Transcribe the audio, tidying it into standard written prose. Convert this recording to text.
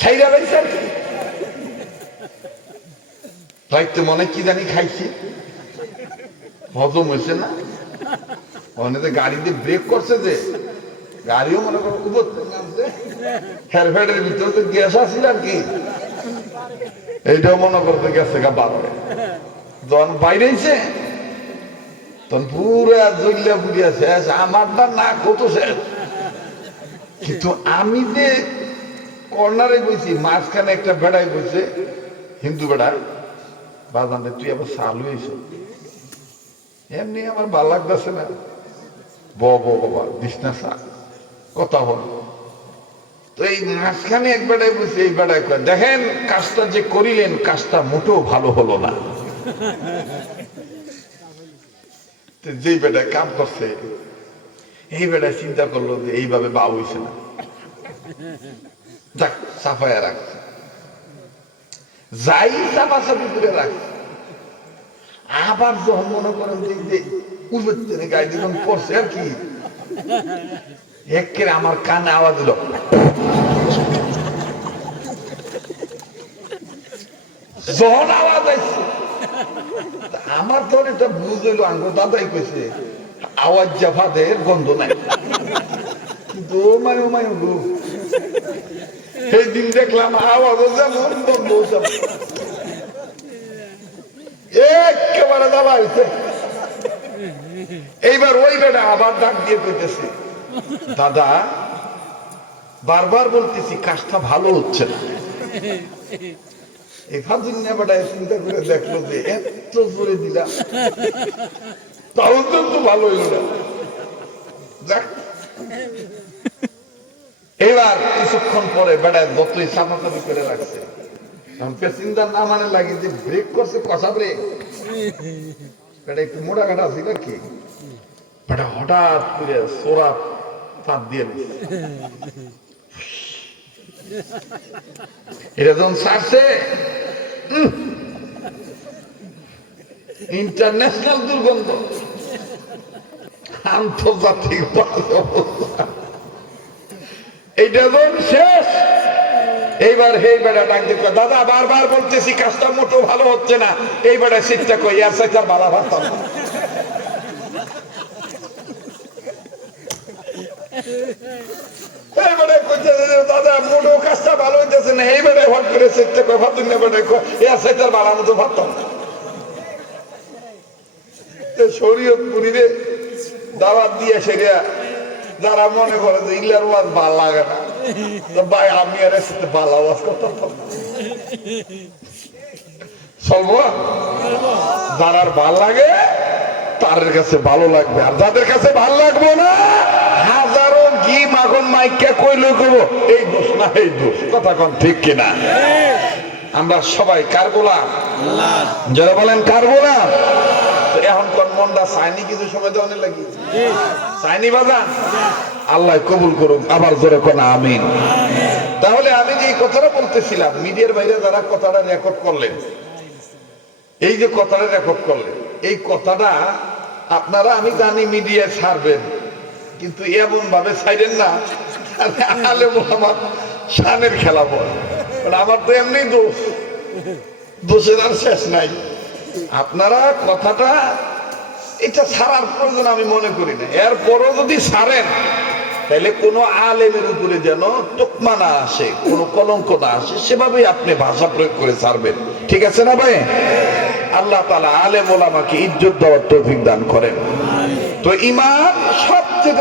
সাইরা রয়েছে রাইতে মনে কি জানি খাইছি, হজম হয়েছে না। অনেকে গাড়িতে ব্রেক করছে যে গাড়িও মনে করো উপর নামছে, হেরফেডের ভিতরে তো গ্যাস আসছিল আর কি, এইটাও মনে করতে গেছে গা বাড়বে। যখন বাইরেছে তখন পুরা জল্লা পুড়িয়া শেষ, আমারটা না কত শেষ। কিন্তু আমি যে কর্নারে বইছি, মাঝখানে একটা বেড়াই বইছে, হিন্দু বেড়া, বাজানতে তুই আবার চালু হয়েছে, এমনি আমার ভাল লাগতেছে না, বাবা দিস না চা, কথা হল। তো এই মাঝখানে এক বেড়াই বসে, এই বেড়াই দেখেন কাজটা যে করিলেন কাজটা মোটেও ভালো হলো না। যেই বেড়ায় কাম করছে এই বেড়ায় চিন্তা করলো যে এইভাবে বা হইছে না, যাক সাফায়া রাখছে, যাই চাপাচাপি করে রাখছে। আবার যখন মনে করেন যে উঠবে গাড়ি যখন পড়ছে আর কি, একের আমার কানে আওয়াজ দিল, যখন আওয়াজ আসছে আমার তো এটা বুঝ হইলো, আঙ্গ দাদাই কইছে আওয়াজ জাফাদের গন্ধ নাই, কিন্তু সেই দিন দেখলাম আওয়াজও যেমন গন্ধ যেমন, একেবারে দাবা হয়েছে। এইবার ওই বেটা আবার ডাক দিয়ে কইতেছে, দাদা বারবার বলতেছি কাজটা ভালো হচ্ছে না। এই ফাজুন্না বেটায় চিন্তা করে দেখলো যে এত জোরে দিলাম তাও তো ভালো হইল না। যাক এবার কিছুক্ষণ পরে বেড়ায় যতই চাপাচাপি করে রাখছে, প্যাসেঞ্জার না মানে লাগে যে ব্রেক করছে, কষা ব্রেক, বেটা একটু মোটা কাটা ছিল কি, বেটা হঠাৎ করে সোরা ফাঁদ দিয়ে এটা যখন ছাড়ছে, ইন্টারন্যাশনাল দুর্গন্ধ, আন্তর্জাতিক এইটা যখন শেষ, এইবার এই বেড়া ডাক দিয়ে দাদা বারবার বলতেছি কাজটা মোটো ভালো হচ্ছে না, এই বেড়া শীতটা কই আর সাইটার বালা ভাবতাম না। এই বেড়ায় কইতেছে দাদা মোটো কাজটা ভালো হইতেছে না, এই বেড়ায় হট করে শীতটা কই ভাবতুন না, বেড়ায় কই আর সাইটার বালা মতো ভাবতাম না। শরীয়তপুরীরে দাওয়াত দিয়ে সেরিয়া যারা মনে করে যে ইলার ওয়াজ ভাল লাগে না, ভাই আমি আর সাথে ভালো আওয়াজ করতাম, যার ভাল লাগে তার কাছে ভালো লাগবে, আর যাদের কাছে ভাল লাগবে না হাজারো ঘি মাখন মাইকা কইলে করবো এই দোষ না এই দোষ, কথা কোন ঠিক কিনা? আমরা সবাই কার গোলাম? যারা বলেন কার গোলাম? এখন কোন মনটা চাইনি কিছু সময় দেওয়ার লাগি চাইনি বাজান, আল্লাহ কবুল করুক, আবার জোরে কোন আমিন। তাহলে আমি যে কথাটা বলতেছিলাম, মিডিয়ার বাইরে যারা কথাটা রেকর্ড করলেন, এই যে কথাটা রেকর্ড করলেন, এই কথাটা আপনারা আমি জানি মিডিয়ায় ছাড়বেন, কিন্তু এমন ভাবে ছাইরেন না আলেম ওলামার শানের খেলা বলে, আমার তো এমনি দোষ, দোষের আর শেষ নাই। আপনারা কথাটা এটা ছাড়ার প্রয়োজন আমি মনে করি না, এরপরও যদি ছাড়েন তাহলে কোনো আলেমের উপরে যেন তোকমা না আসে, কোনো কলঙ্ক না আসে, সেভাবেই আপনি ভাষা প্রয়োগ করে ছাড়বেন, ঠিক আছে না ভাই? আল্লাহ তাআলা আলেম ওলামাকে ইজ্জত দেওয়ার তৌফিক দান করেন। তো ঈমান সবচেয়ে